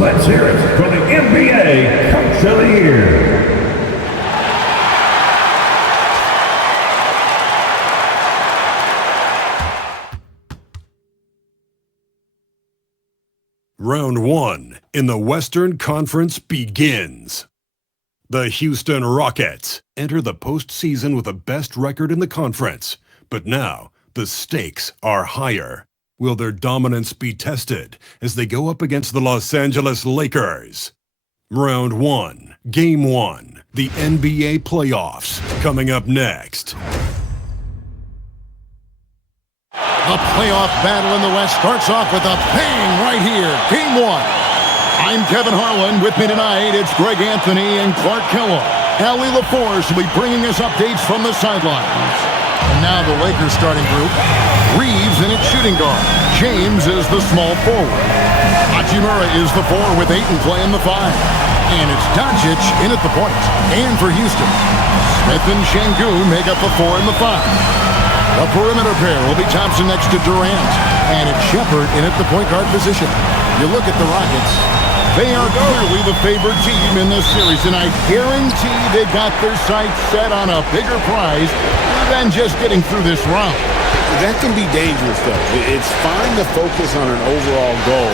Let's hear it for the NBA Coach of the Year. Round 1 in the Western Conference begins. The Houston Rockets enter the postseason with the best record in the conference, but now the stakes are higher. Will their dominance be tested as they go up against the Los Angeles Lakers? Round 1, Game 1, the NBA playoffs, coming up next. The playoff battle in the West starts off with a bang right here. Game 1. I'm Kevin Harlan. With me tonight, it's Greg Anthony and Clark Kellogg. Allie LaForce will be bringing us updates from the sidelines. And now the Lakers starting group. Reeves in its shooting guard. James is the small forward. Hachimura is the 4 with Ayton playing the 5. And it's Doncic in at the point. And for Houston, Smith and Şengün make up the 4 and the 5. The perimeter pair will be Thompson next to Durant. And it's Shepherd in at the point guard position. You look at the Rockets. They are clearly the favored team in this series, and I guarantee they got their sights set on a bigger prize than just getting through this round. That can be dangerous, though. It's fine to focus on an overall goal,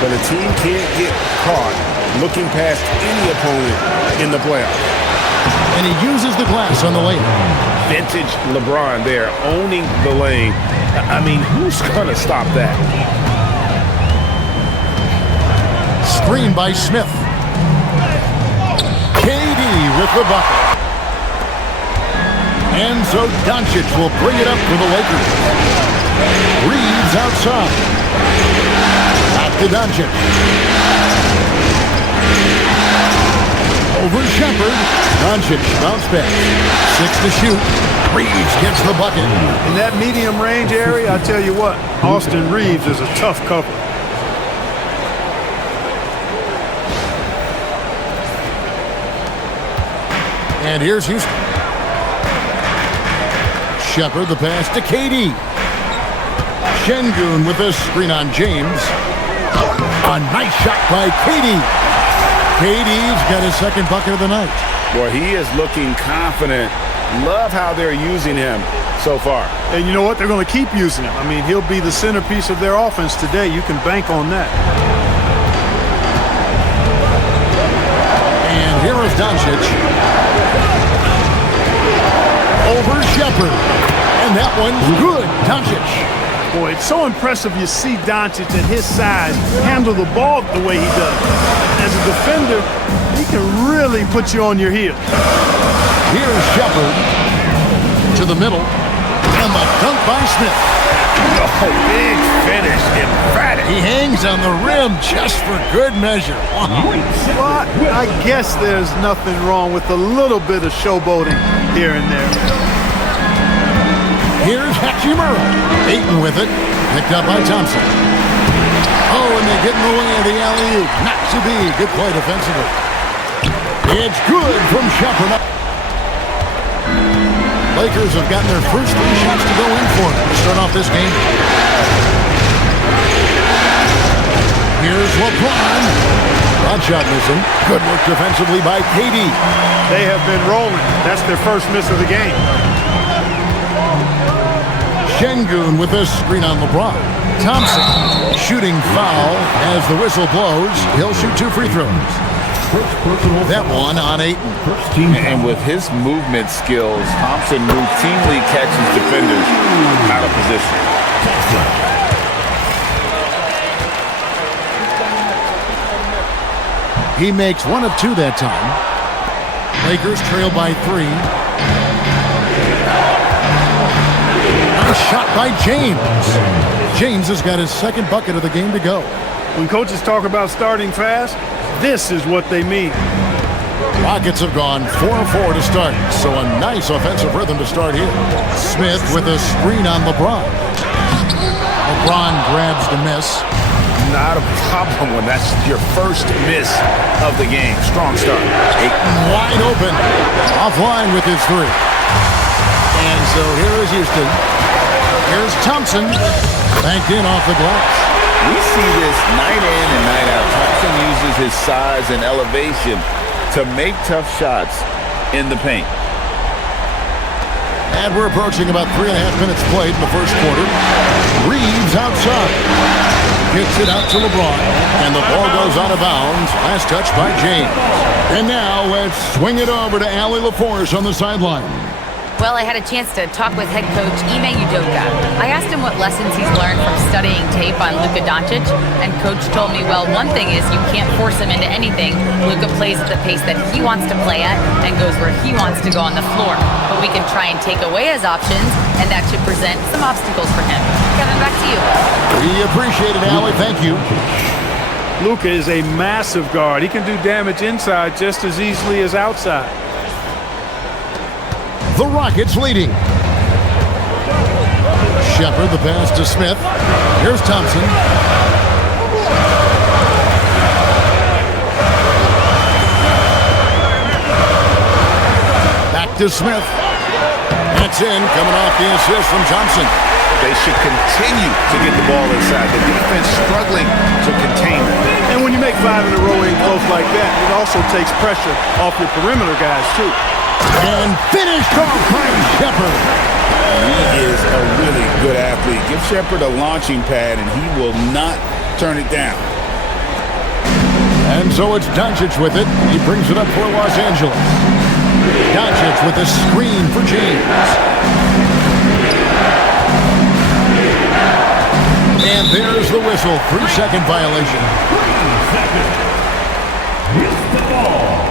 but a team can't get caught looking past any opponent in the playoffs. And he uses the glass on the lane. Vintage LeBron there, owning the lane. I mean, who's going to stop that? Screen by Smith. KD with the bucket. And so Doncic will bring it up for the Lakers. Reeves outside. Back to Doncic. Over Shepherd. Doncic bounce back. 6 to shoot. Reeves gets the bucket. In that medium range area, I tell you what, Austin Reeves is a tough cover. And here's Houston. Shepherd the pass to KD. Şengün with the screen on James. A nice shot by KD. KD's got his second bucket of the night. Boy, he is looking confident. Love how they're using him so far. And you know what? They're going to keep using him. I mean, he'll be the centerpiece of their offense today. You can bank on that. And here is Doncic. Over Shepherd. And that one's good. Doncic. Boy, it's so impressive you see Doncic at his size handle the ball the way he does. As a defender, he can really put you on your heels. Here's Shepherd to the middle. And the dunk by Smith. Oh, big finish. Emphatic. He hangs on the rim just for good measure. Well, I guess there's nothing wrong with a little bit of showboating here and there. Here's Hachimura. Ayton with it. Picked up by Thompson. Oh, and they get in the way of the alley-oop. Not to be. Good play defensively. It's good from Shepherd. Lakers have gotten their first 3 shots to go in for to start off this game. Here's LeBron. Rod shot missing. Good work defensively by KD. They have been rolling. That's their first miss of the game. Şengün with a screen on LeBron. Thompson shooting foul as the whistle blows. He'll shoot 2 free throws. That one on Ayton. And with his movement skills, Thompson routinely catches defenders out of position. He makes 1 of 2 that time. Lakers trail by 3. Nice shot by James. James has got his second bucket of the game to go. When coaches talk about starting fast, this is what they mean. Rockets have gone 4-4 to start, so a nice offensive rhythm to start here. Smith with a screen on LeBron. LeBron grabs the miss. Not a problem when that's your first miss of the game. Strong start. Ayton wide open. Offline with his 3. And so here is Houston. Here's Thompson. Banked in off the glass. We see this night in and night out. Thompson uses his size and elevation to make tough shots in the paint. And we're approaching about 3.5 minutes played in the first quarter. Reeves outside. Gets it out to LeBron. And the ball goes out of bounds. Last touch by James. And now let's swing it over to LAKERS on the sideline. Well, I had a chance to talk with head coach LAKERS. I asked him what lessons he's learned from studying tape on Luka Doncic, and coach told me, well, one thing is you can't force him into anything. Luka plays at the pace that he wants to play at and goes where he wants to go on the floor. But we can try and take away his options, and that should present some obstacles for him. Kevin, back to you. We appreciate it, Allie. Thank you. Luka is a massive guard. He can do damage inside just as easily as outside. The Rockets leading. Shepard, the pass to Smith. Here's Thompson. Back to Smith. That's in, coming off the assist from Thompson. They should continue to get the ball inside. The defense struggling to contain them. And when you make 5 in a row in close like that, it also takes pressure off your perimeter guys, too. And finished off by Shepard. He is a really good athlete. Give Shepard a launching pad, and he will not turn it down. And so it's Doncic with it. He brings it up for Los Angeles. Doncic with a screen for James. And there's the whistle. 3-second violation. 3 seconds. Hits the ball.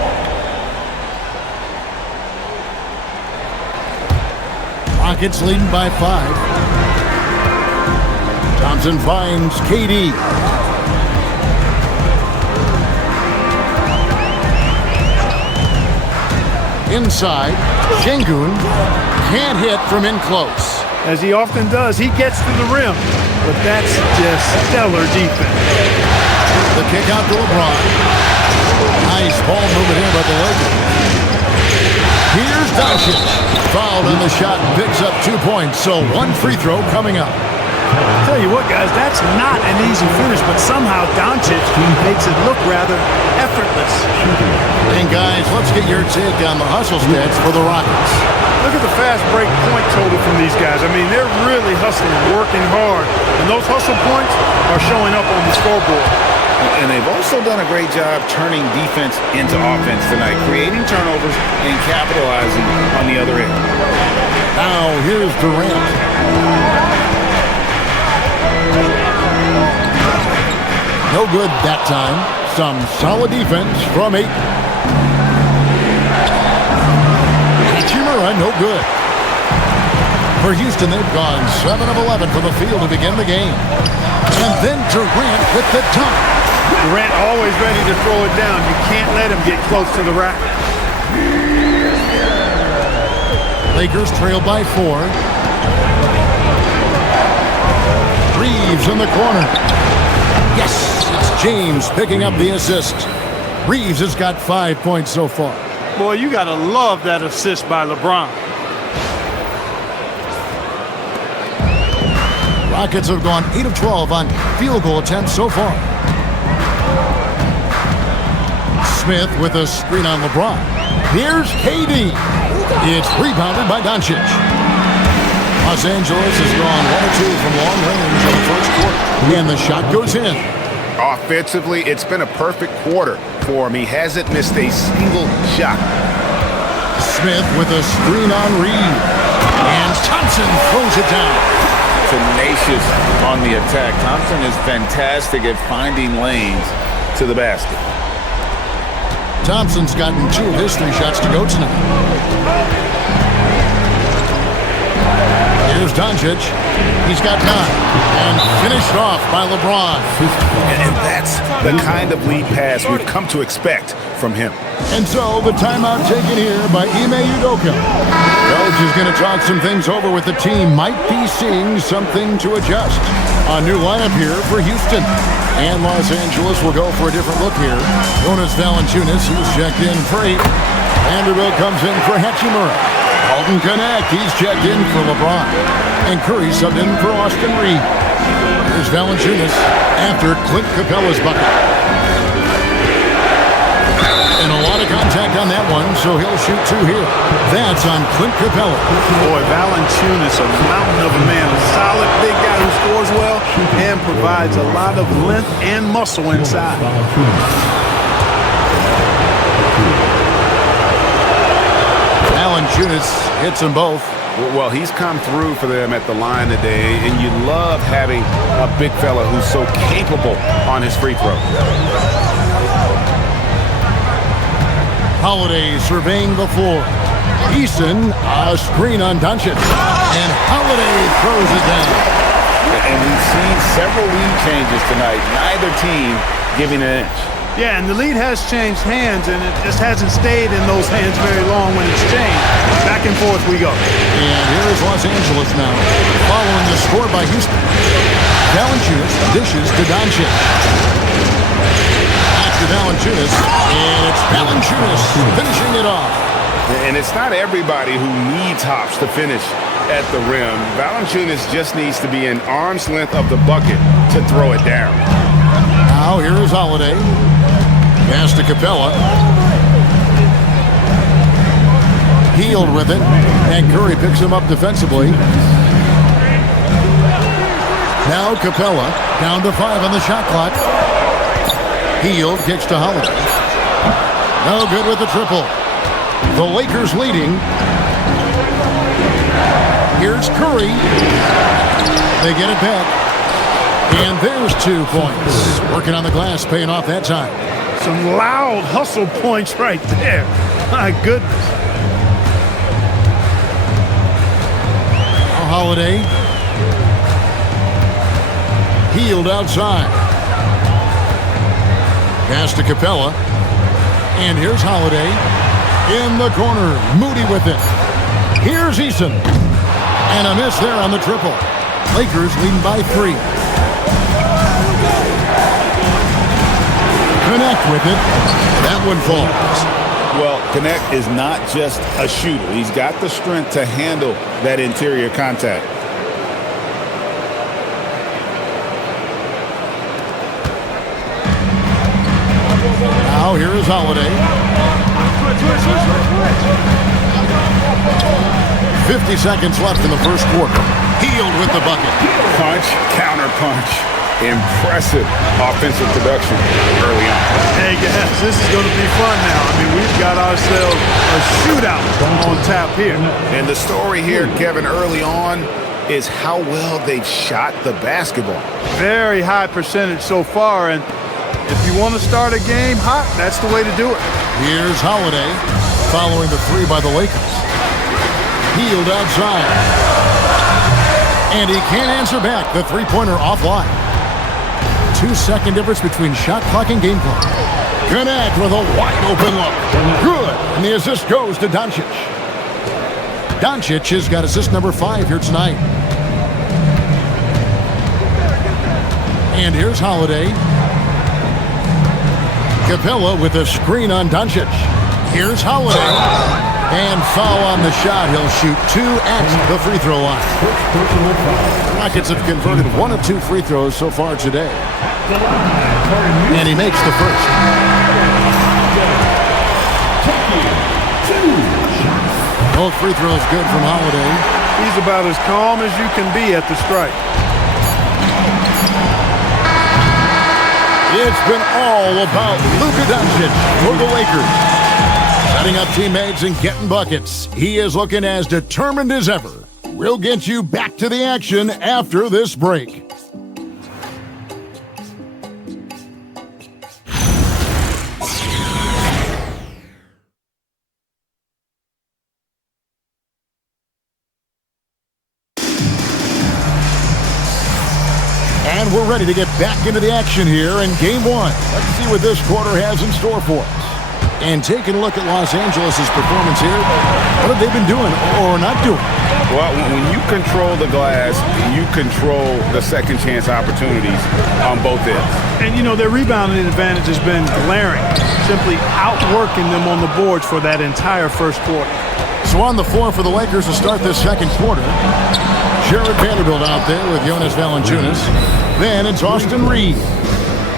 Rockets leading by 5. Thompson finds KD. Inside, Şengün can't hit from in close. As he often does, he gets to the rim, but that's just stellar defense. The kick out to LeBron. Nice ball movement here by the Lakers. Here's Doncic. Fouled on the shot and picks up 2 points, so 1 free throw coming up. I'll tell you what, guys, that's not an easy finish, but somehow Doncic makes it look rather effortless. And guys, let's get your take on the hustle stats for the Rockets. Look at the fast break point total from these guys. I mean, they're really hustling, working hard, and those hustle points are showing up on the scoreboard. And they've also done a great job turning defense into offense tonight, creating turnovers and capitalizing on the other end. Now, here's Durant. No good that time. Some solid defense from 8. Hachimura, no good. For Houston, they've gone 7 of 11 from the field to begin the game. And then Durant with the dunk. Durant always ready to throw it down. You can't let him get close to the rack. Lakers trail by 4. Reeves in the corner. Yes, it's James picking up the assist. Reeves has got 5 points so far. Boy, you got to love that assist by LeBron. Rockets have gone 8 of 12 on field goal attempts so far. Smith with a screen on LeBron. Here's KD. It's rebounded by Doncic. Los Angeles has gone 1 of 2 from long range in the first quarter. And the shot goes in. Offensively, it's been a perfect quarter for him. He hasn't missed a single shot. Smith with a screen on Reed. And Thompson throws it down. Tenacious on the attack. Thompson is fantastic at finding lanes to the basket. Thompson's gotten 2 of his 3 shots to go tonight. Here's Doncic. He's got 9. And finished off by LeBron. And that's the kind of lead pass we've come to expect from him. And so the timeout taken here by Ime Udoka. Coach is going to talk some things over with the team. Might be seeing something to adjust. A new lineup here for Houston. And Los Angeles will go for a different look here. Jonas Valanciunas, he's checked in for 8. Vanderbilt comes in for Hachimura. Alton Connect, he's checked in for LeBron. And Curry subbed in for Austin Reed. Here's Valanciunas after Clint Capella's bucket. contact on that one, so he'll shoot 2 here. That's on Clint Capella. Boy, Valanciunas, a mountain of a man, a solid big guy who scores well and provides a lot of length and muscle inside. Valanciunas hits them both. Well, he's come through for them at the line today, and you love having a big fella who's so capable on his free throw. Holiday surveying the floor. Eason, a screen on Doncic. And Holiday throws it down. And we've seen several lead changes tonight. Neither team giving an inch. Yeah, and the lead has changed hands, and it just hasn't stayed in those hands very long when it's changed. Back and forth we go. And here is Los Angeles now, following the score by Houston. Valanciunas dishes to Doncic. After Valanciunas, and it's Valanciunas finishing it off. And it's not everybody who needs hops to finish at the rim. Valanciunas just needs to be an arm's length of the bucket to throw it down. Now here is Holiday. Pass to Capella. Healed with it. And Curry picks him up defensively. Now Capella down to 5 on the shot clock. Healed kicks to Holiday. No good with the triple. The Lakers leading. Here's Curry. They get it back. And there's 2 points. Working on the glass, paying off that time. Some loud hustle points right there. My goodness. Holiday. Healed outside. Pass to Capella. And here's Holiday. In the corner. Moody with it. Here's Eason. And a miss there on the triple. Lakers leading by 3. Connect with it. That one falls. Well, Connect is not just a shooter. He's got the strength to handle that interior contact. Now here is Holiday. 50 seconds left in the first quarter. Healed with the bucket. Punch, counter punch. Impressive offensive production early on. Hey guys, this is going to be fun now. I mean, we've got ourselves a shootout on tap here. And the story here, Kevin, early on is how well they've shot the basketball. Very high percentage so far, and if you want to start a game hot, that's the way to do it. Here's Holiday following the 3 by the Lakers. Healed outside. And he can't answer back. The three-pointer offline. 2-second difference between shot clock and game clock. Connect with a wide open look. Good. And the assist goes to Doncic. Doncic has got assist number 5 here tonight. And here's Holiday. Capella with a screen on Doncic. Here's Holiday. And foul on the shot. He'll shoot 2 at the free throw line. Rockets have converted 1 of 2 free throws so far today. And he makes the first. Both free throws good from Holiday. He's about as calm as you can be at the strike. It's been all about Luka Doncic for the Lakers. Setting up teammates and getting buckets. He is looking as determined as ever. We'll get you back to the action after this break. And we're ready to get back into the action here in Game 1. Let's see what this quarter has in store for us. And taking a look at Los Angeles' performance here, what have they been doing or not doing? Well, when you control the glass, you control the second chance opportunities on both ends. And, you know, their rebounding advantage has been glaring, simply outworking them on the boards for that entire first quarter. So on the floor for the Lakers to start this second quarter, Jared Vanderbilt out there with Jonas Valanciunas. Then it's Austin Reed.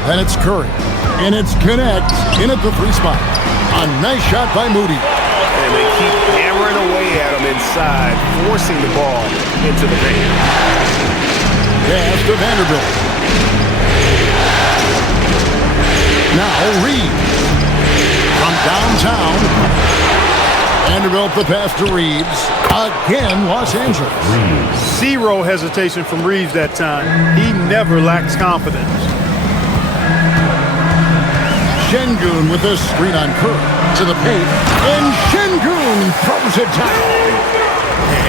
Then it's Curry. And it's Connect in at the 3 spot. A nice shot by Moody. And they keep hammering away at him inside, forcing the ball into the paint. Pass to Vanderbilt. Now Reed. From downtown. Vanderbilt the pass to Reeves. Again, Los Angeles. Zero hesitation from Reeves that time. He never lacks confidence. Şengün with a screen on Kerr to the paint. And Şengün throws it down.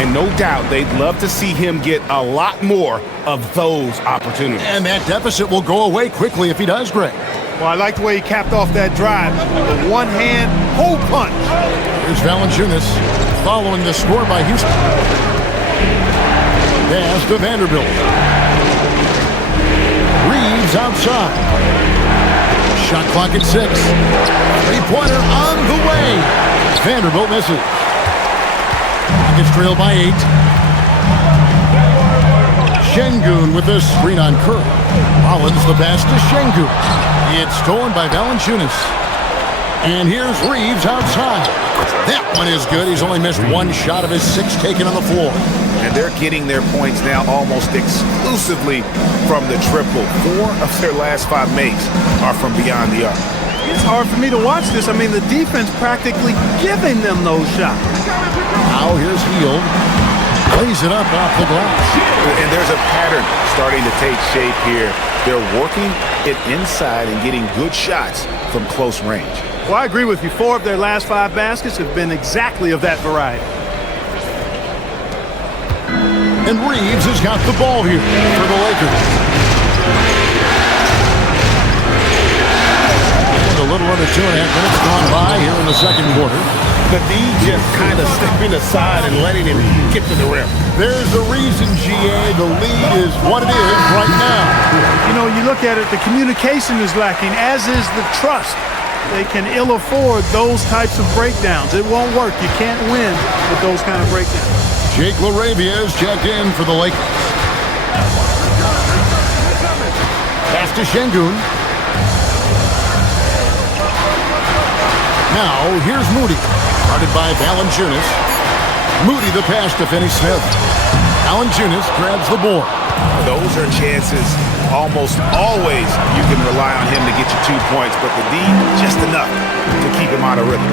And no doubt they'd love to see him get a lot more of those opportunities. And that deficit will go away quickly if he does, Greg. Well, I like the way he capped off that drive. The one-hand hole punch. Here's Valanciunas following the score by Houston. Pass to Vanderbilt. Reeves outside. Shot clock at 6. Three-pointer on the way. Vanderbilt misses. Rockets trail by 8. Şengün with a screen on Kerr. Rollins the pass to Şengün. It's stolen by Valanciunas. And here's Reeves outside. That one is good. He's only missed one shot of his 6 taken on the floor. And they're getting their points now almost exclusively from the triple. 4 of their last 5 makes are from beyond the arc. It's hard for me to watch this. I mean, the defense practically giving them those shots. Now here's Hield. Plays it up off the glass. And there's a pattern starting to take shape here. They're working it inside and getting good shots from close range. Well, I agree with you. 4 of their last 5 baskets have been exactly of that variety. And Reeves has got the ball here for the Lakers. And a little under 2.5 minutes gone by here in the second quarter. The D just kind of stepping aside and letting him get to the rim. There's a reason, GA. The lead is what it is right now. You know, you look at it, the communication is lacking, as is the trust. They can ill afford those types of breakdowns. It won't work. You can't win with those kind of breakdowns. Jake LaRavia is checked in for the Lakers. Pass to Şengün. Now, here's Moody. Guarded by Valanciunas. Moody the pass to Finney-Smith. Valanciunas grabs the board. Those are chances almost always you can rely on him to get you 2 points, but the D, just enough to keep him out of rhythm.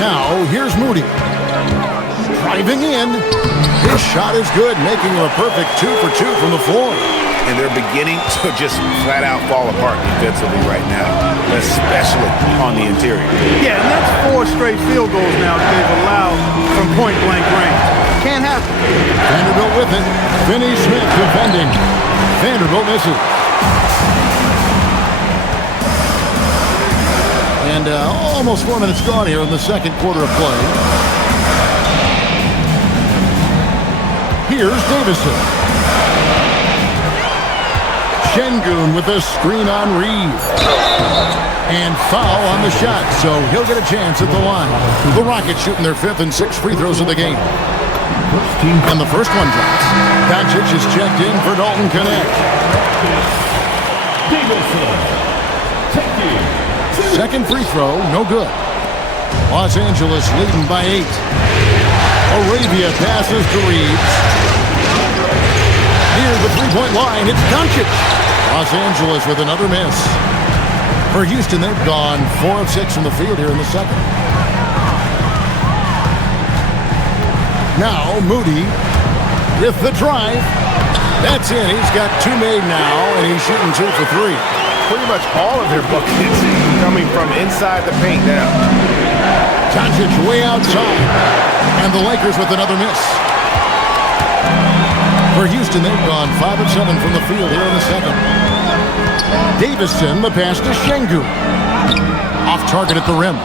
Now, here's Moody. Driving in. His shot is good, making him a perfect 2 for 2 from the floor. And they're beginning to just flat out fall apart defensively right now, especially on the interior. Yeah, and that's 4 straight field goals now that they've allowed from point-blank range. Can't happen. Vanderbilt with it. Finney-Smith defending. Vanderbilt misses. And almost 4 minutes gone here in the second quarter of play. Here's Davison. Şengün with a screen on Reeves. And foul on the shot, so he'll get a chance at the line. The Rockets shooting their 5th and 6th free throws of the game. And the first one drops. Doncic is checked in for Dalton Connect. Second free throw, no good. Los Angeles leading by 8. Arabia passes to Reeves. Near the three-point line, it's Doncic. Los Angeles with another miss. For Houston, they've gone 4 of 6 from the field here in the second. Now, Moody with the drive. That's in. He's got 2 made now, and he's shooting 2 for 3. Pretty much all of their buckets coming from inside the paint now. Doncic way outside. And the Lakers with another miss. For Houston, they've gone 5 of 7 from the field here in the second. Davison, the pass to Şengün. Off target at the rim.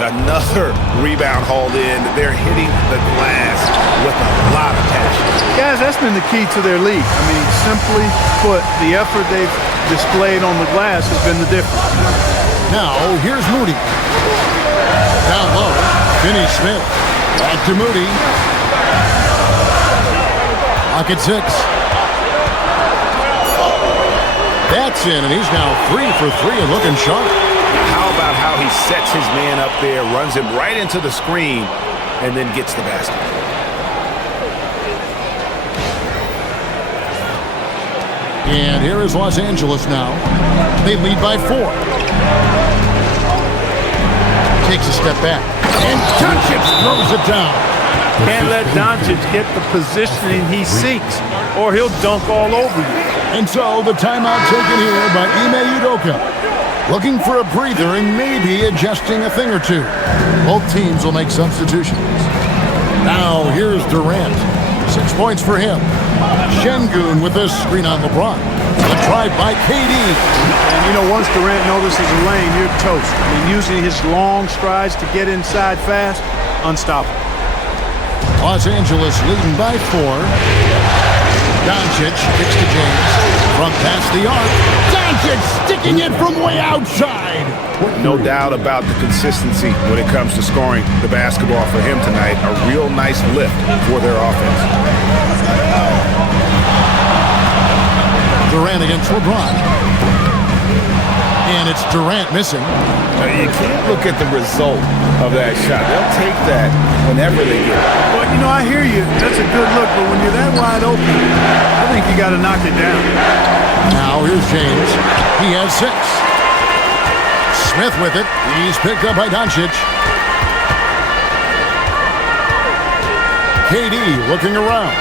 Another rebound hauled in. They're hitting the glass with a lot of passion. Guys, that's been the key to their lead. I mean, simply put, the effort they've displayed on the glass has been the difference. Now, here's Moody. Down low, Finney-Smith. Back to Moody. Lock at 6. That's in, and he's now 3 for 3 and looking sharp. How about how how he sets his man up there, runs him right into the screen, and then gets the basket. And here is Los Angeles now. They lead by 4. Takes a step back. And Doncic throws it down. Can't let Doncic get the positioning he seeks, or he'll dunk all over you. And so the timeout taken here by Ime Udoka. Looking for a breather and maybe adjusting a thing or two. Both teams will make substitutions. Now here's Durant. 6 points for him. Şengün with this screen on LeBron. The drive by KD. And you know, once Durant notices a lane, you're toast. I mean, using his long strides to get inside fast, unstoppable. Los Angeles leading by 4. Doncic kicks to James. From past the arc. Doncic sticking it from way outside. No doubt about the consistency when it comes to scoring the basketball for him tonight. A real nice lift for their offense. Durant against LeBron. And it's Durant missing. You can't look at the result of that shot. They'll take that whenever they get it. Well, you know, I hear you. That's a good look, but when you're that wide open, I think you got to knock it down. Now here's James. He has 6. Smith with it. He's picked up by Doncic. KD looking around.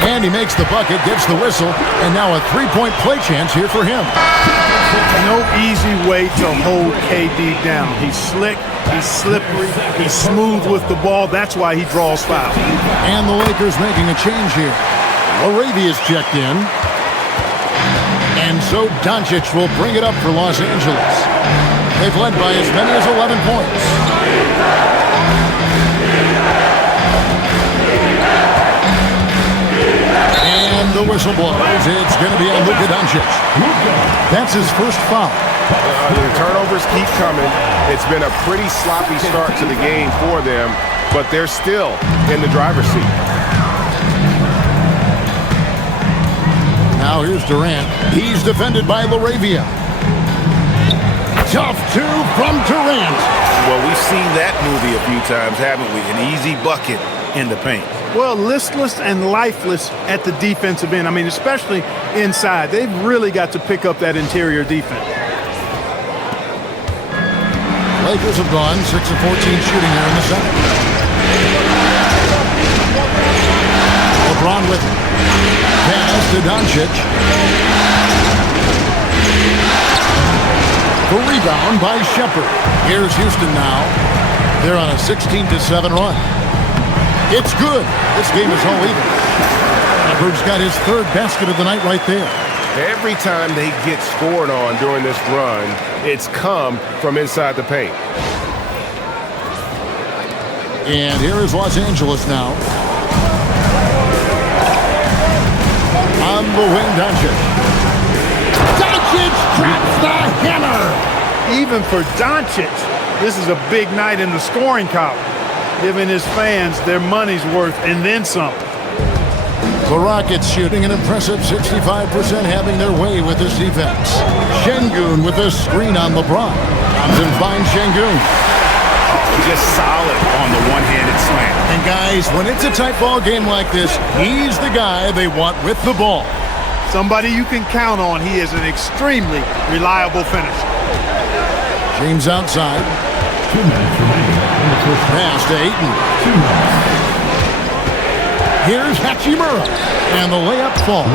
And he makes the bucket, gets the whistle, and now a 3-point play chance here for him. No easy way to hold KD down. He's slick, he's slippery, he's smooth with the ball. That's why he draws fouls. And the Lakers making a change here. Laravia's checked in. And so Doncic will bring it up for Los Angeles. They've led by as many as 11 points. And the whistle blows. It's going to be on Luka Doncic. That's his first foul. The turnovers keep coming. It's been a pretty sloppy start to the game for them, but they're still in the driver's seat. Now here's Durant. He's defended by Laravia. Tough 2 from Durant. Well, we've seen that movie a few times, haven't we? An easy bucket in the paint. Well, listless and lifeless at the defensive end. I mean, especially inside. They've really got to pick up that interior defense. Lakers have gone 6 of 14 shooting here in the second. LeBron with it. Pass to Doncic. The rebound by Shepherd. Here's Houston now. They're on a 16-7 run. It's good. This game is all even. Shepherd's got his 3rd basket of the night right there. Every time they get scored on during this run, it's come from inside the paint. And here is Los Angeles now. On the wing, Doncic. Doncic drops the hammer. Even for Doncic, this is a big night in the scoring column, giving his fans their money's worth and then some. The Rockets shooting an impressive 65%, having their way with this defense. Şengün with a screen on LeBron. Thompson finds Şengün. Just solid on the one-handed slam. And guys, when it's a tight ball game like this, he's the guy they want with the ball. Somebody you can count on. He is an extremely reliable finisher. James outside. 2 minutes remaining in the first half. Pass to Ayton. 2 minutes. Here's Hachimura. And the layup falls.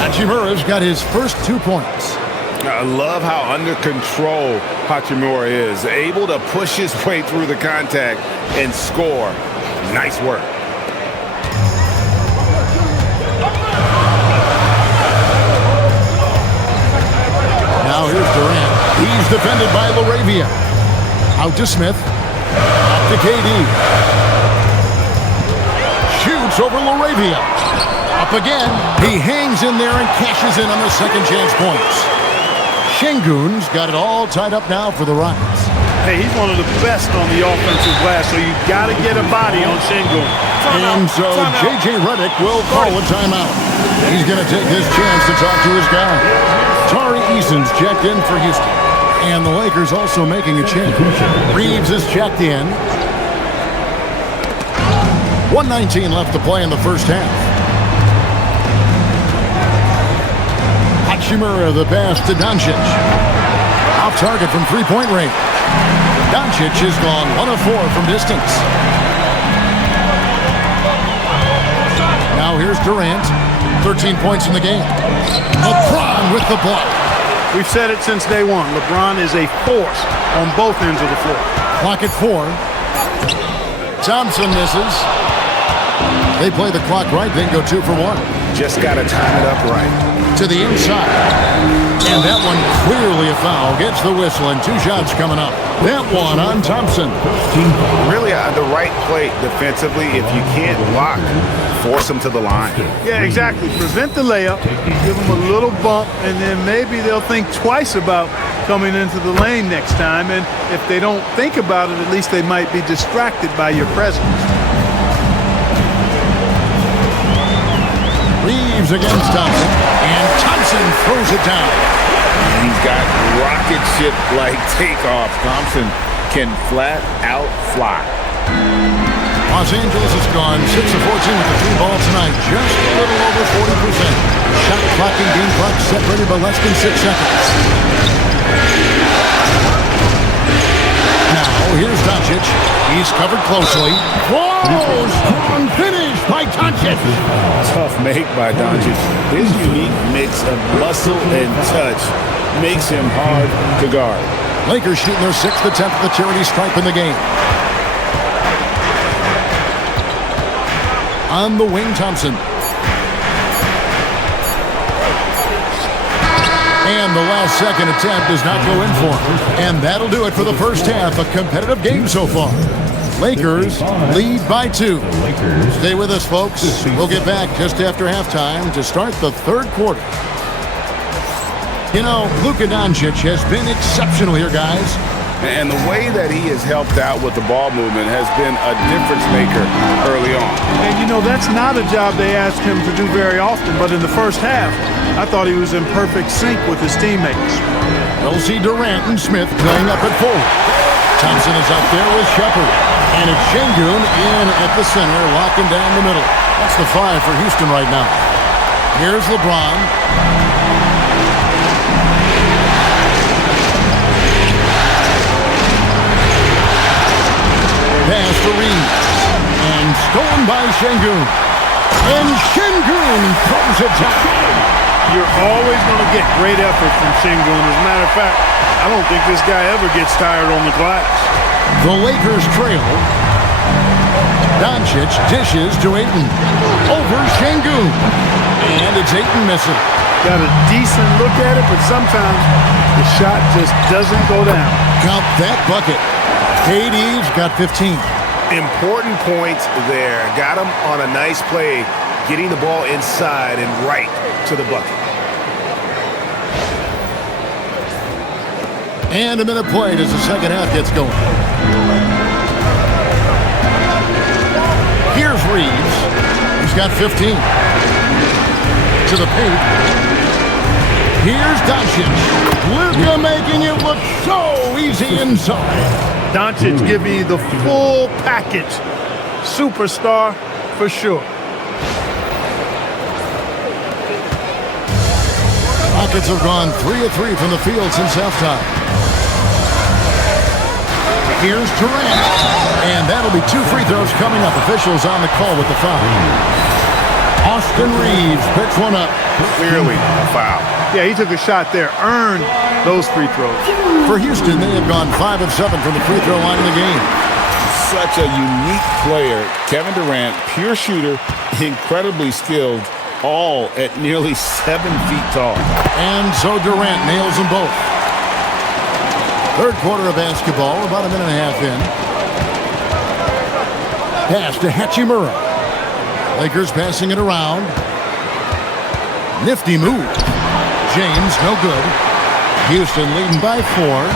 Hachimura's got his first 2 points. I love how under control Hachimura is. Able to push his way through the contact and score. Nice work. Now here's Durant. He's defended by Laravia. Out to Smith. Up to KD. Shoots over Laravia. Up again. He hangs in there and cashes in on the second chance points. Şengün's got it all tied up now for the Rockets. Hey, he's one of the best on the offensive glass, so you got to get a body on Şengün. And so J.J. Redick will call a timeout. He's going to take his chance to talk to his guy. Tari Eason's checked in for Houston. And the Lakers also making a change. Reeves is checked in. 1:19 left to play in the first half. Hachimura the pass to Doncic. Off target from three-point range. Doncic has gone 1 of 4 from distance. Now here's Durant. 13 points in the game. LeBron with the block. We've said it since day one. LeBron is a force on both ends of the floor. Clock at 4. Thompson misses. They play the clock right, then go 2 for 1. Just got to time it up right. To the inside. And that one clearly a foul. Gets the whistle and 2 shots coming up. That one on Thompson. Really the right play defensively. If you can't block, force them to the line. Yeah, exactly. Prevent the layup, give them a little bump, and then maybe they'll think twice about coming into the lane next time. And if they don't think about it, at least they might be distracted by your presence. Reeves against Thompson, and Thompson throws it down. And he's got rocket ship-like takeoff. Thompson can flat out fly. Los Angeles has gone 6 of 14 with the 3 ball tonight, just a little over 40%. Shot clock and game clock separated by less than 6 seconds. Now here's Doncic. He's covered closely. Whoa! Strong finish by Doncic. Tough make by Doncic. His unique mix of muscle and touch makes him hard to guard. Lakers shooting their 6th attempt at the charity stripe in the game. On the wing, Thompson. And the last second attempt does not go in for him. And that'll do it for the first half. A competitive game so far. Lakers lead by 2. Stay with us, folks. We'll get back just after halftime to start the third quarter. You know, Luka Doncic has been exceptional here, guys. And the way that he has helped out with the ball movement has been a difference maker early on. And, you know, that's not a job they asked him to do very often, but in the first half, I thought he was in perfect sync with his teammates. We'll see Durant and Smith playing up at forward. Thompson is up there with Shepard. And it's Şengün in at the center, locking down the middle. That's the 5 for Houston right now. Here's LeBron. Pass to Reeves. And stolen by Şengün. And Şengün throws it down. You're always going to get great effort from Şengün. As a matter of fact, I don't think this guy ever gets tired on the glass. The Lakers trail. Doncic dishes to Ayton. Over Şengün. And it's Ayton missing. Got a decent look at it, but sometimes the shot just doesn't go down. Count that bucket. KD's got 15. Important points there. Got him on a nice play, getting the ball inside and right to the bucket. And a minute played as the second half gets going. Here's Reeves. He's got 15. To the paint. Here's Doncic. Luka making it look so easy inside. Doncic giving you the full package. Superstar for sure. Rockets have gone 3 of 3 from the field since halftime. Here's Durant. And that'll be 2 free throws coming up. Officials on the call with the foul. Austin Reeves picks one up. Clearly a foul. Yeah, he took a shot there. Earned those free throws. For Houston, they have gone 5 of 7 from the free throw line in the game. Such a unique player. Kevin Durant, pure shooter, incredibly skilled, all at nearly 7 feet tall. And so Durant nails them both. Third quarter of basketball, about a minute and a half in. Pass to Hachimura. Lakers passing it around. Nifty move. James, no good. Houston leading by 4.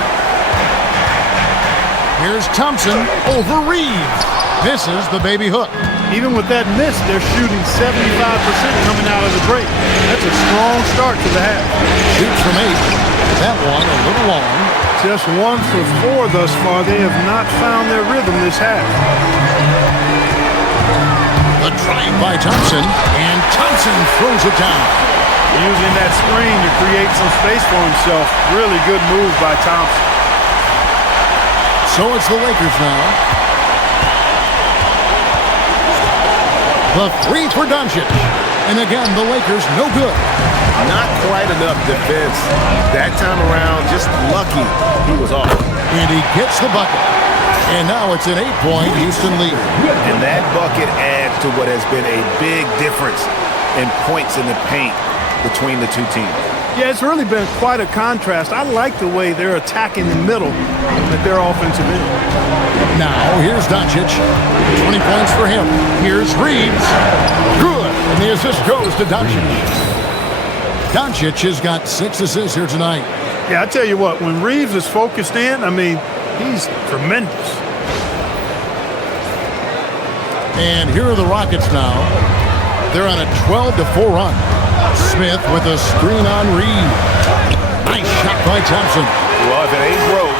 Here's Thompson over Reeves. misses the baby hook. Even with that miss, they're shooting 75% coming out of the break. That's a strong start to the half. Shoots from 8. That one a little long. Just 1 for 4 thus far. They have not found their rhythm this half. The drive by Thompson, and Thompson throws it down. Using that screen to create some space for himself. Really good move by Thompson. So it's the Lakers now. The 3 for Doncic. And again, the Lakers no good. Not quite enough defense. That time around, just lucky he was off. And he gets the bucket. And now it's an 8-point Houston lead. And that bucket adds to what has been a big difference in points in the paint between the two teams. Yeah, it's really been quite a contrast. I like the way they're attacking the middle at their offensive end. Now, here's Doncic. 20 points for him. Here's Reeves. Good. And the assist goes to Doncic. Doncic has got 6 assists here tonight. Yeah, I tell you what, when Reeves is focused in, I mean, he's tremendous. And here are the Rockets now. They're on a 12-4 run. Smith with a screen on Reed. Nice shot by Thompson. Well, if it ain't broke,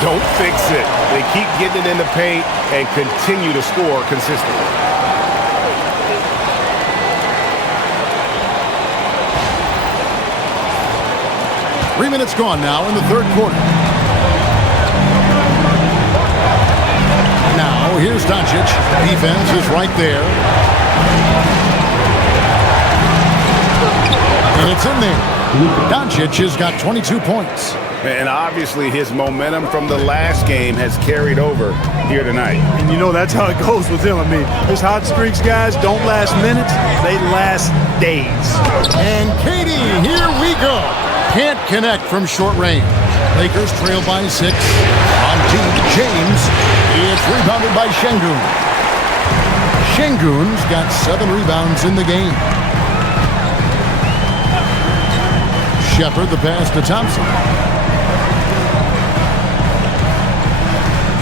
don't fix it. They keep getting it in the paint and continue to score consistently. Three minutes gone now in the third quarter. Now, here's Doncic. Defense is right there. And it's in there. Doncic has got 22 points. And obviously his momentum from the last game has carried over here tonight. And you know that's how it goes with him. I mean, his hot streaks, guys, don't last minutes. They last days. And Katie, here we go. Can't connect from short range. Lakers trail by 6. On deep, James. It's rebounded by Şengün. Şengün's got 7 rebounds in the game. Shepherd the pass to Thompson.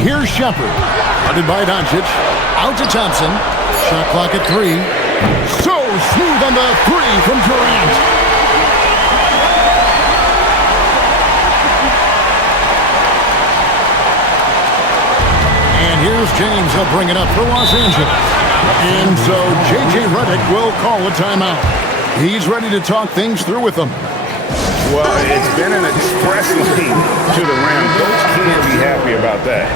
Here's Shepherd. Guarded by Doncic. Out to Thompson. Shot clock at 3. So smooth on the 3 from Durant. And here's James. He'll bring it up for Los Angeles. And so J.J. Redick will call a timeout. He's ready to talk things through with them. Well, it's been an express lane to the rim. Coach can't be happy about that.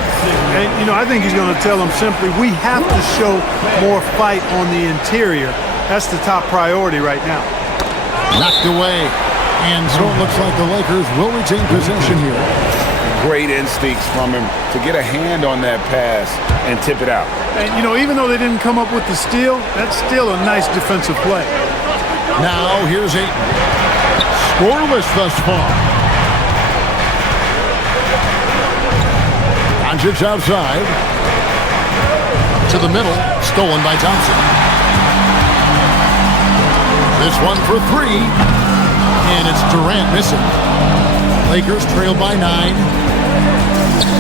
And, you know, I think he's going to tell them simply, we have to show more fight on the interior. That's the top priority right now. Knocked away. And so it looks like the Lakers will retain possession here. Great instincts from him to get a hand on that pass and tip it out. And, you know, even though they didn't come up with the steal, that's still a nice defensive play. Now here's Ayton. Scoreless thus far. Doncic outside. To the middle. Stolen by Thompson. This one for 3. And it's Durant missing. Lakers trail by 9.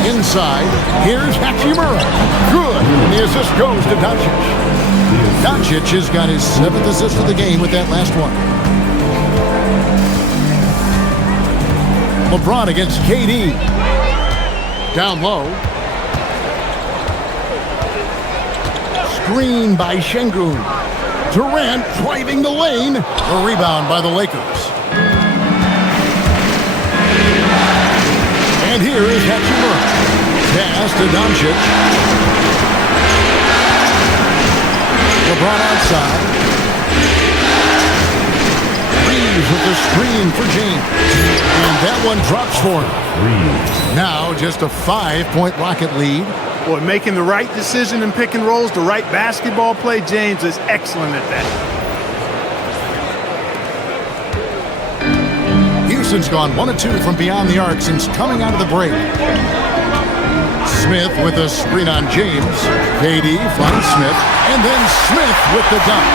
Inside. Here's Hachimura. Good. And the assist goes to Doncic. Doncic has got his 7th assist of the game with that last one. LeBron against KD. Down low. Screen by Şengün. Durant driving the lane. A rebound by the Lakers. And here is Hachimura. Pass to Doncic. LeBron outside. With the screen for James. And that one drops for him. Now just a 5-point Rocket lead. Boy, making the right decision in pick and rolls, the right basketball play, James is excellent at that. Houston's gone 1 of 2 from beyond the arc since coming out of the break. Smith with a screen on James. KD finds Smith. And then Smith with the dunk.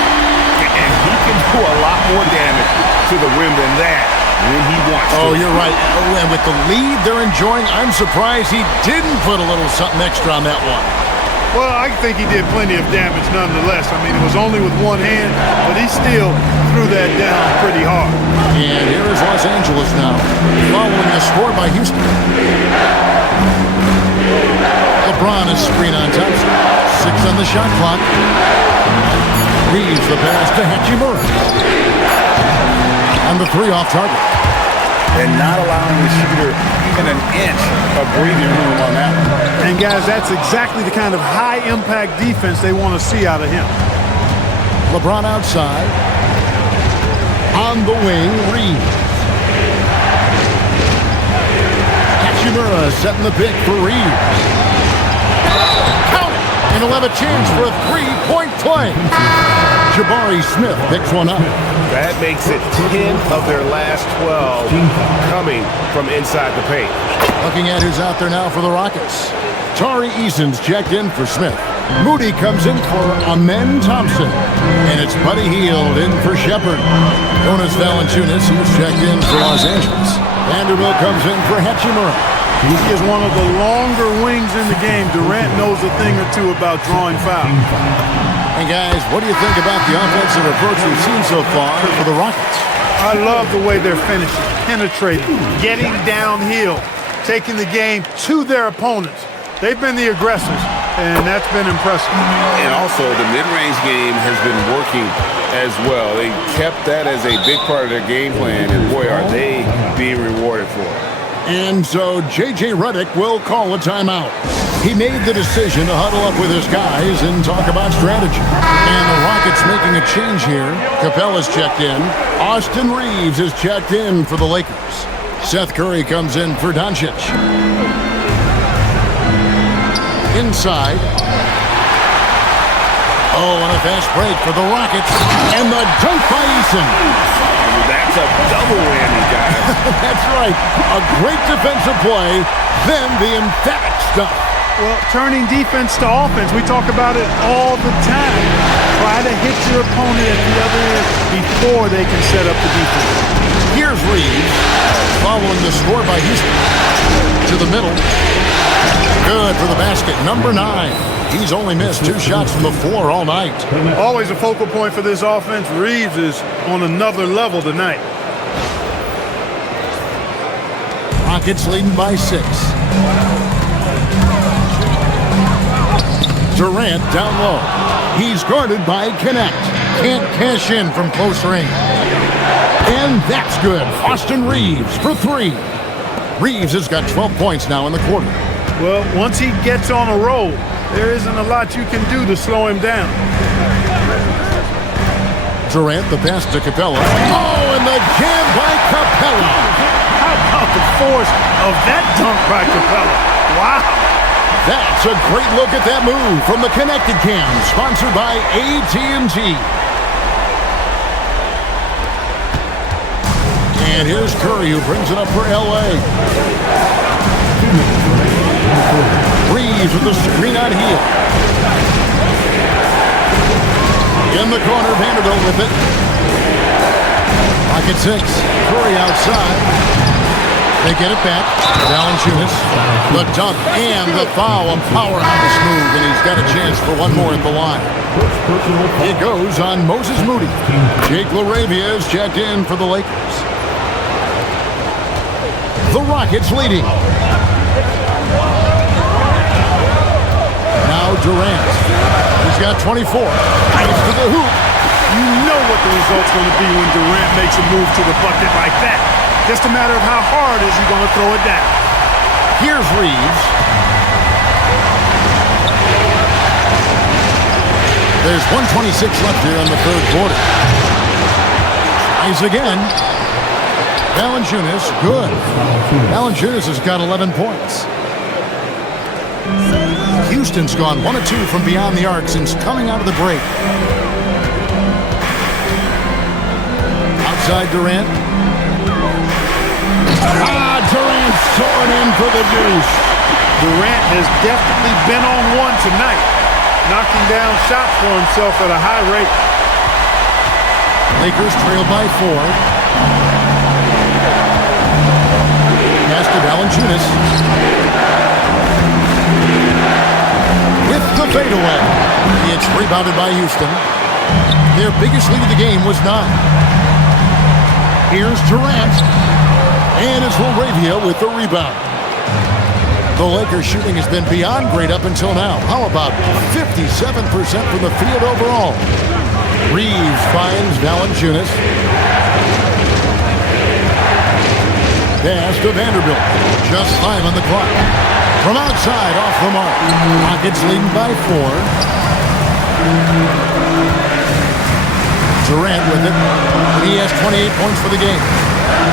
And he can do a lot more damage to the rim than that when he wants to. Oh, you're right. Oh, and with the lead they're enjoying, I'm surprised he didn't put a little something extra on that one. Well, I think he did plenty of damage nonetheless. I mean, it was only with one hand, but he still threw that down pretty hard. And here is Los Angeles now, following a score by Houston. LeBron is screen on Thompson. 6 on the shot clock. Reeves the pass to Hachimura. And the 3 off target. And not allowing the shooter even an inch of breathing room on that one. And guys, that's exactly the kind of high-impact defense they want to see out of him. LeBron outside. On the wing, Reeves. Hachimura setting the pick for Reeves. Count it! And he'll have a chance for a 3-point play. Jabari Smith picks one up. That makes it 10 of their last 12 coming from inside the paint. Looking at who's out there now for the Rockets. Tari Eason's checked in for Smith. Moody comes in for Amen Thompson. And it's Buddy Hield in for Shepard. Jonas Valanciunas, who's checked in for Los Angeles. Vanderbilt comes in for Hachimura. He is one of the longer wings in the game. Durant knows a thing or two about drawing fouls. And guys, what do you think about the offensive approach we've seen so far for the Rockets? I love the way they're finishing, penetrating, getting downhill, taking the game to their opponents. They've been the aggressors, and that's been impressive. And also, the mid-range game has been working as well. They kept that as a big part of their game plan, and boy, are they being rewarded for it. And so J.J. Redick will call a timeout. He made the decision to huddle up with his guys and talk about strategy. And the Rockets making a change here. Capella's checked in. Austin Reeves is checked in for the Lakers. Seth Curry comes in for Doncic. Inside. Oh, and a fast break for the Rockets. And the dunk by Eason. That's a double whammy, guys. That's right. A great defensive play, then the emphatic stuff. Well, turning defense to offense, we talk about it all the time. Try to hit your opponent at the other end before they can set up the defense. Here's Reeves, following the score by Houston. To the middle. Good for the basket, number 9. He's only missed 2 shots from the floor all night. Always a focal point for this offense. Reeves is on another level tonight. Rockets leading by 6. Durant down low. He's guarded by Connect. Can't cash in from close range. And that's good. Austin Reeves for 3. Reeves has got 12 points now in the quarter. Well, once he gets on a roll, there isn't a lot you can do to slow him down. Durant, the pass to Capella. Oh, and the jam by Capella. How about the force of that dunk by Capella? Wow. That's a great look at that move from the Connected Cam, sponsored by AT&T. And here's Curry, who brings it up for L.A. Reeves with the screen on heel. In the corner, Vanderbilt with it. Pocket 6. Curry outside. They get it back. Valanciunas, the dunk, and the foul. A powerhouse move, and he's got a chance for one more at the line. It goes on Moses Moody. Jake LaRavia is checked in for the Lakers. The Rockets leading. Now Durant. He's got 24. Nice to the hoop. You know what the result's going to be when Durant makes a move to the bucket like that. Just a matter of how hard is he going to throw it down. Here's Reeves. There's 1:26 left here in the third quarter. Tries again. Valanciunas, good. Valanciunas has got 11 points. Houston's gone 1 of 2 from beyond the arc since coming out of the break. Outside Durant. Durant soaring in for the deuce. Durant has definitely been on one tonight, knocking down shots for himself at a high rate. Lakers trail by 4. Pass to Valanciunas. With The fadeaway. It's rebounded by Houston. Their biggest lead of the game was 9. Here's Durant. And it's Laravia with the rebound. The Lakers shooting has been beyond great up until now. How about 57% from the field overall? Reeves finds Valanciunas. Pass to Vanderbilt. Just 5 on the clock. From outside, off the mark. Rockets leading by 4. Durant with it. He has 28 points for the game.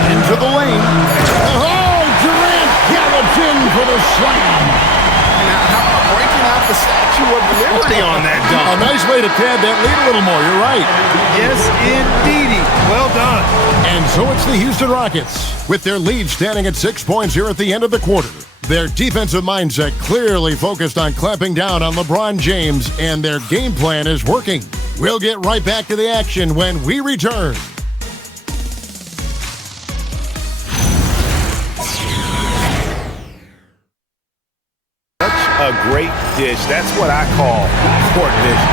Into the lane. Oh, Durant gallops in for the slam. Now, how about breaking out the Statue of Liberty on that dunk? A nice way to pad that lead a little more. You're right. Yes, indeedy. Well done. And so it's the Houston Rockets, with their lead standing at 6 points here at the end of the quarter. Their defensive mindset clearly focused on clamping down on LeBron James, and their game plan is working. We'll get right back to the action when we return. A great dish. That's what I call court vision.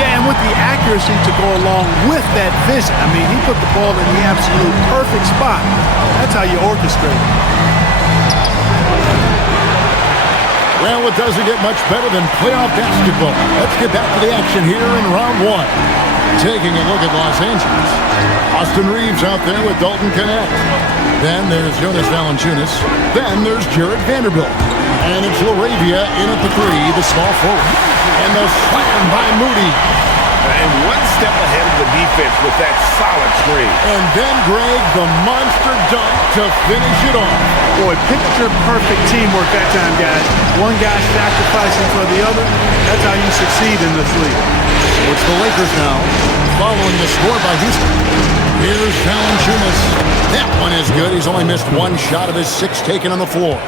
Yeah, and with the accuracy to go along with that vision. I mean, he put the ball in the absolute perfect spot. That's how you orchestrate it. Well, it doesn't get much better than playoff basketball. Let's get back to the action here in round 1. Taking a look at Los Angeles. Austin Reeves out there with Dalton Connect. Then there's Jonas Valanciunas. Then there's Jared Vanderbilt. And it's Laravia in at the 3, the small forward. And the slam by Moody. And one step ahead of the defense with that solid screen. And then Greg, the monster dunk to finish it off. Boy, picture-perfect teamwork that time, guys. One guy sacrificing for the other. That's how you succeed in this league. It's the Lakers now, following the score by Houston. Here's Valanciunas. That one is good. He's only missed 1 shot of his 6 taken on the floor.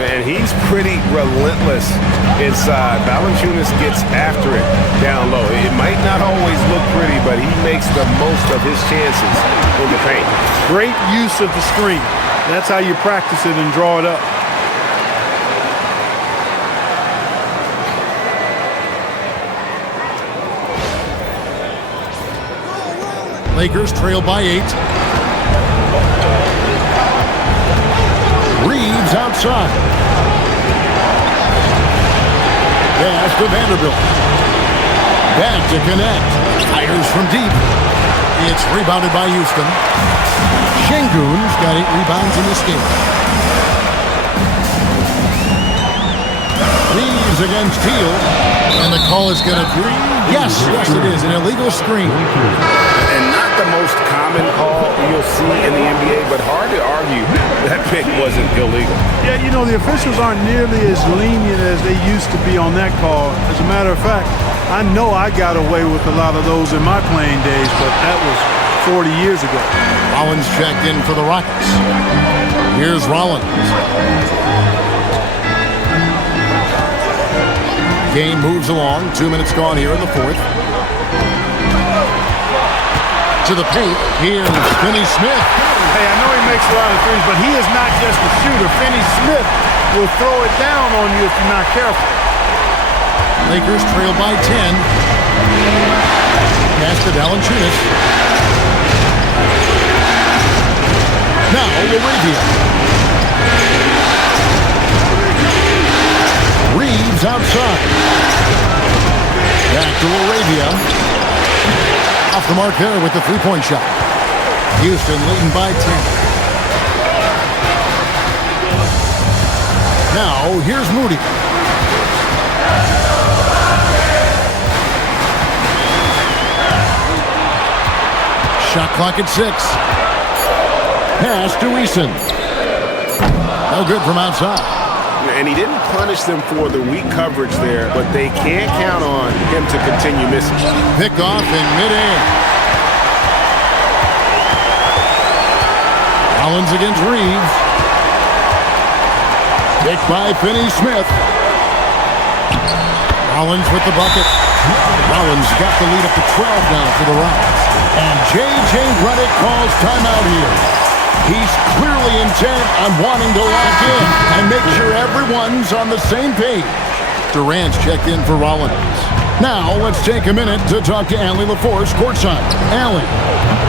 And he's pretty relentless inside. Valanciunas gets after it down low. It might not always look pretty, but he makes the most of his chances in the paint. Great use of the screen. That's how you practice it and draw it up. Lakers trail by 8. Reeves outside. Pass to Vanderbilt. Back to Connect. Fires from deep. It's rebounded by Houston. Şengün's got 8 rebounds in this game. Reeves against Teal. And the call is going to be, yes, it is, an illegal screen. And not the most common call you'll see in the NBA, but hard to argue that pick wasn't illegal. Yeah, you know, the officials aren't nearly as lenient as they used to be on that call. As a matter of fact, I know I got away with a lot of those in my playing days, but that was 40 years ago. Rollins checked in for the Rockets. Here's Rollins. Game moves along. 2 minutes gone here in the 4th. To the paint. Here's Finney Smith. Hey, I know he makes a lot of threes, but he is not just a shooter. Finney Smith will throw it down on you if you're not careful. Lakers trail by 10. Pass to Valanciunas. Now Laravia. Reeves outside. Back to Laravia. Off the mark there with the 3-point shot. Houston leading by 10. Now here's Moody. Shot clock at 6. Pass to Eason. No good from outside. And he didn't punish them for the weak coverage there, but they can't count on him to continue missing. Pick off in midair. Rollins against Reeves. Picked by Finney Smith. Rollins with the bucket. Rollins got the lead up to 12 now for the Rockets. And J.J. Redick calls timeout here. He's clearly intent on wanting to lock in and make sure everyone's on the same page. Durant's checked in for Rollins. Now, let's take a minute to talk to Allie LaForce courtside. Allie.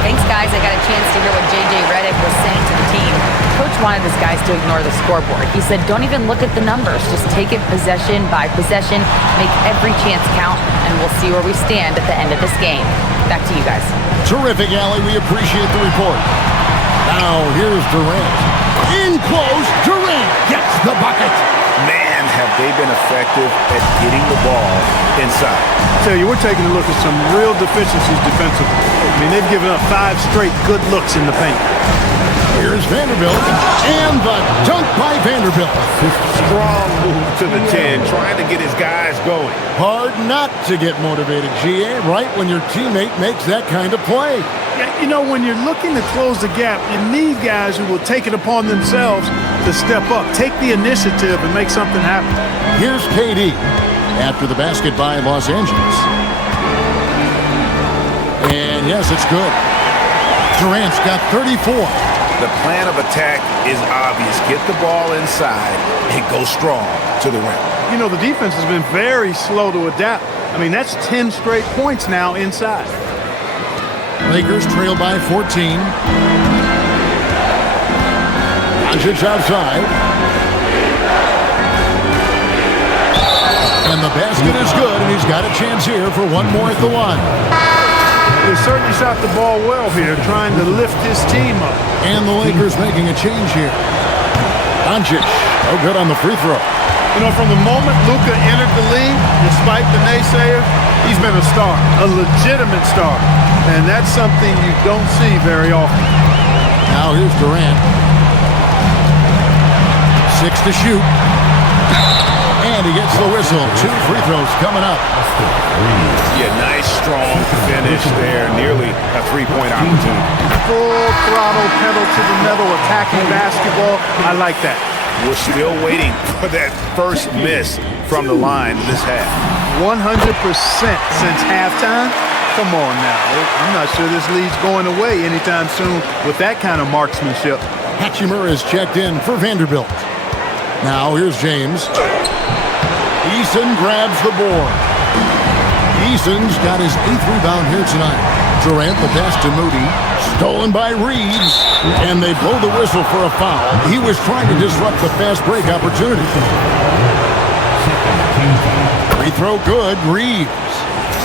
Thanks, guys. I got a chance to hear what J.J. Redick was saying to the team. Coach wanted his guys to ignore the scoreboard. He said, don't even look at the numbers. Just take it possession by possession, make every chance count, and we'll see where we stand at the end of this game. Back to you guys. Terrific, Allie. We appreciate the report. Now, here's Durant. In close, Durant gets the bucket. Man, have they been effective at getting the ball inside. I tell you, we're taking a look at some real deficiencies defensively. I mean, they've given up 5 straight good looks in the paint. Here's Vanderbilt, and the dunk by Vanderbilt. Strong move to the 10, trying to get his guys going. Hard not to get motivated, GA, right when your teammate makes that kind of play. Yeah, you know, when you're looking to close the gap, you need guys who will take it upon themselves to step up, take the initiative, and make something happen. Here's KD after the basket by Los Angeles. And yes, it's good. Durant's got 34. The plan of attack is obvious. Get the ball inside and go strong to the rim. You know, the defense has been very slow to adapt. I mean, that's 10 straight points now inside. Lakers trail by 14. Doncic outside. And the basket is good, and he's got a chance here for one more at the line. He certainly shot the ball well here, trying to lift his team up. And the Lakers making a change here. Doncic, no good on the free throw. You know, from the moment Luka entered the league, despite the naysayers, he's been a star, a legitimate star. And that's something you don't see very often. Now here's Durant. 6 to shoot. And he gets the whistle. 2 free throws coming up. Yeah, nice, strong finish there. Nearly a three-point opportunity. Full throttle, pedal to the metal, attacking basketball. I like that. We're still waiting for that first miss from the line this half. 100% since halftime. Come on now. I'm not sure this lead's going away anytime soon with that kind of marksmanship. Hachimura is checked in for Vanderbilt. Now here's James. Eason grabs the board. Eason's got his 8th rebound here tonight. Durant the pass to Moody. Stolen by Reeves. And they blow the whistle for a foul. He was trying to disrupt the fast break opportunity. Free throw good. Reeves.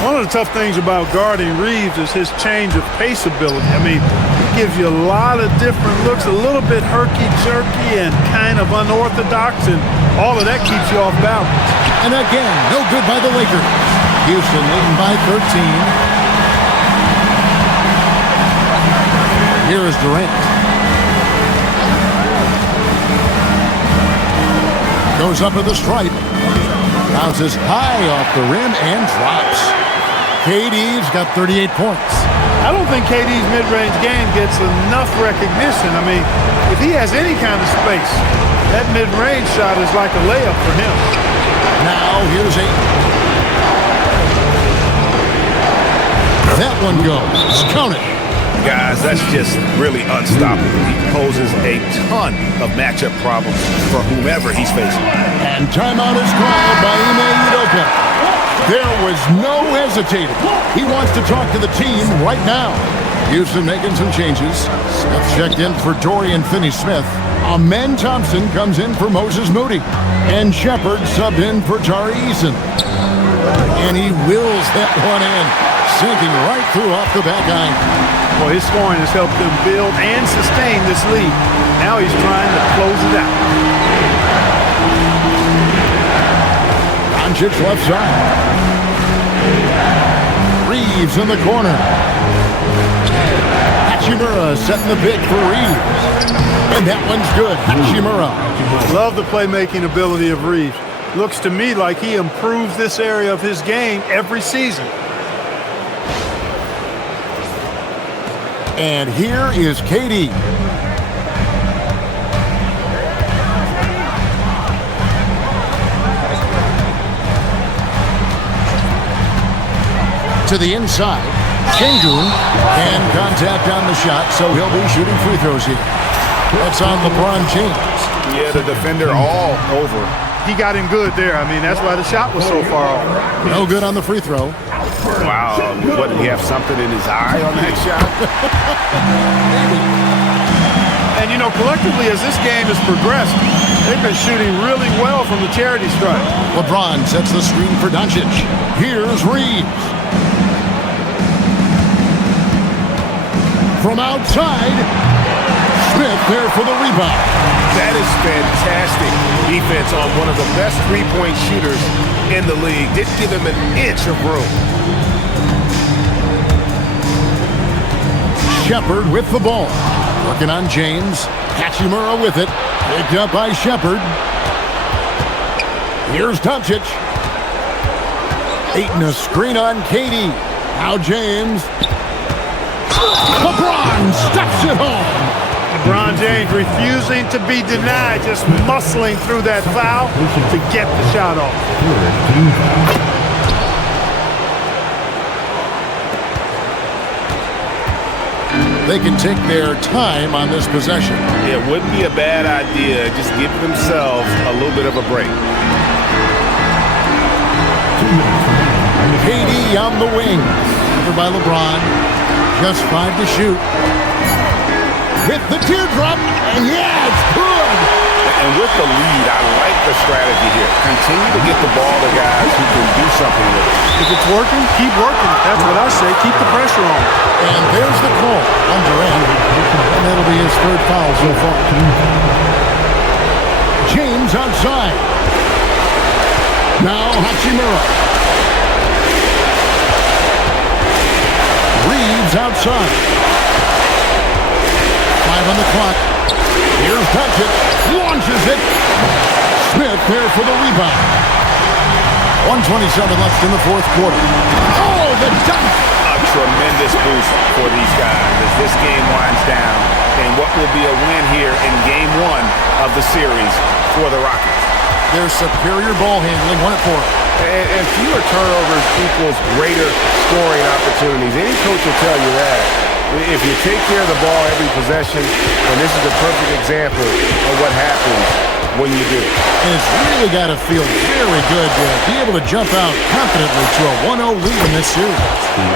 One of the tough things about guarding Reeves is his change of pace ability. I mean, he gives you a lot of different looks, a little bit herky-jerky and kind of unorthodox, and all of that keeps you off balance. And again, no good by the Lakers. Houston leading by 13. Here is Durant. Goes up to the stripe. Bounces high off the rim and drops. KD's got 38 points. I don't think KD's mid-range game gets enough recognition. I mean, if he has any kind of space, that mid-range shot is like a layup for him. Now here's that one goes. Count it. Guys, that's just really unstoppable. He poses a ton of matchup problems for whomever he's facing. And timeout is called by Ime Udoka. There was no hesitating. He wants to talk to the team right now. Houston making some changes. Smith checked in for Dorian Finney-Smith. Amen Thompson comes in for Moses Moody. And Shepard subbed in for Tari Eason. And he wills that one in, sinking right through off the back iron. Well, his scoring has helped them build and sustain this lead. Now he's trying to close it out. Doncic left side. Reeves in the corner. Hachimura setting the big for Reeves. And that one's good. Hachimura. Love the playmaking ability of Reeves. Looks to me like he improves this area of his game every season. And here is KD. To the inside. Sengun, and contact on the shot, so he'll be shooting free throws here. That's on LeBron James. Yeah, the defender all over he got him good there. I mean, that's why the shot was so far off. No good on the free throw. Wow, what, did he have something in his eye on that shot? And, you know, collectively, as this game has progressed, they've been shooting really well from the charity stripe. LeBron sets the screen for Doncic. Here's Reeves. From outside, Smith there for the rebound. That is fantastic defense on one of the best three-point shooters in the league. Didn't give him an inch of room. Shepard with the ball. Working on James. Hachimura with it. Picked up by Shepard. Here's Doncic. Aiton a screen on KD. Now James. LeBron steps it home. LeBron James refusing to be denied, just muscling through that foul to get the shot off. They can take their time on this possession. It wouldn't be a bad idea. Just give themselves a little bit of a break. KD on the wing. Covered by LeBron. Just 5 to shoot. With the teardrop. And yeah, it's good. And with the lead, I like the strategy here. Continue to get the ball to guys who can do something with it. If it's working, keep working. That's what I say. Keep the pressure on. And there's the call on Durant. And that'll be his third foul so far. James outside. Now Hachimura. Reeves outside. 5 on the clock. Here's Doncic. Launches it. Smith there for the rebound. 1:27 left in the fourth quarter. Oh, the dunk! A tremendous boost for these guys as this game winds down and what will be a win here in Game 1 of the series for the Rockets. Their superior ball handling won it for them. And fewer turnovers equals greater scoring opportunities. Any coach will tell you that. If you take care of the ball every possession, and this is a perfect example of what happens when you do. And it's really got to feel very good to be able to jump out confidently to a 1-0 lead in this series.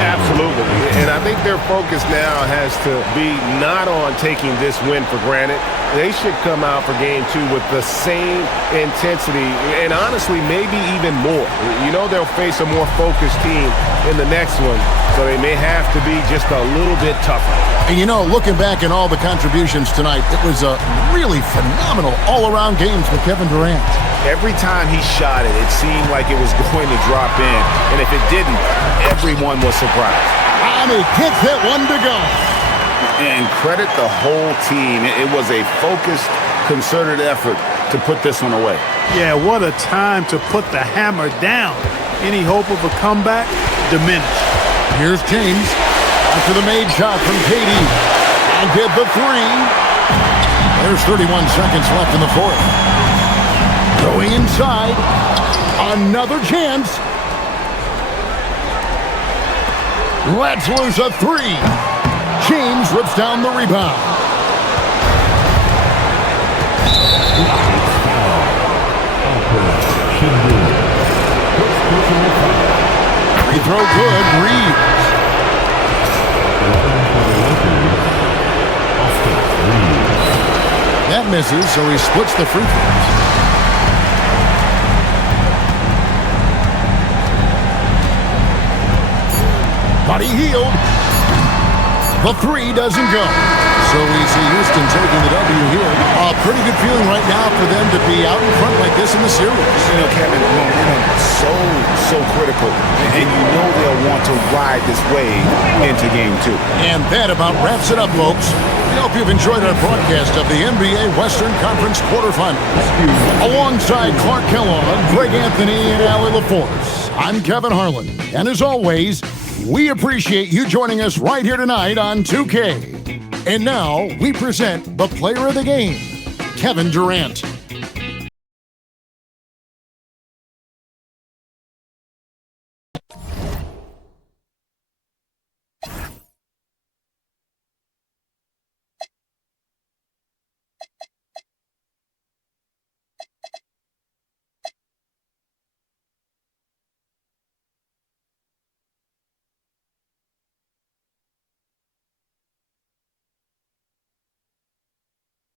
Absolutely. And I think their focus now has to be not on taking this win for granted. They should come out for Game 2 with the same intensity and honestly maybe even more. You know they'll face a more focused team in the next one, so they may have to be just a little bit tougher. And you know, looking back at all the contributions tonight, it was a really phenomenal all-around game for Kevin Durant. Every time he shot it, it seemed like it was going to drop in. And if it didn't, everyone was surprised. And he kicks it, 1 to go. And credit the whole team. It was a focused, concerted effort to put this one away. Yeah, what a time to put the hammer down. Any hope of a comeback diminished. Here's James after the made shot from KD. And did the 3. There's 31 seconds left in the fourth. Going inside. Another chance. Let's lose a 3. James rips down the rebound. Free throw good. Reeves. That misses, so he splits the free throws. But he healed. The 3 doesn't go. So we see Houston taking the W here. A pretty good feeling right now for them to be out in front like this in the series. You know, Kevin, momentum so critical. And you know they'll want to ride this wave into Game 2. And that about wraps it up, folks. We hope you've enjoyed our broadcast of the NBA Western Conference quarterfinals. Alongside Clark Kellogg, Greg Anthony, and Allie LaForce, I'm Kevin Harlan. And as always, we appreciate you joining us right here tonight on 2K. And now we present the player of the game, Kevin Durant.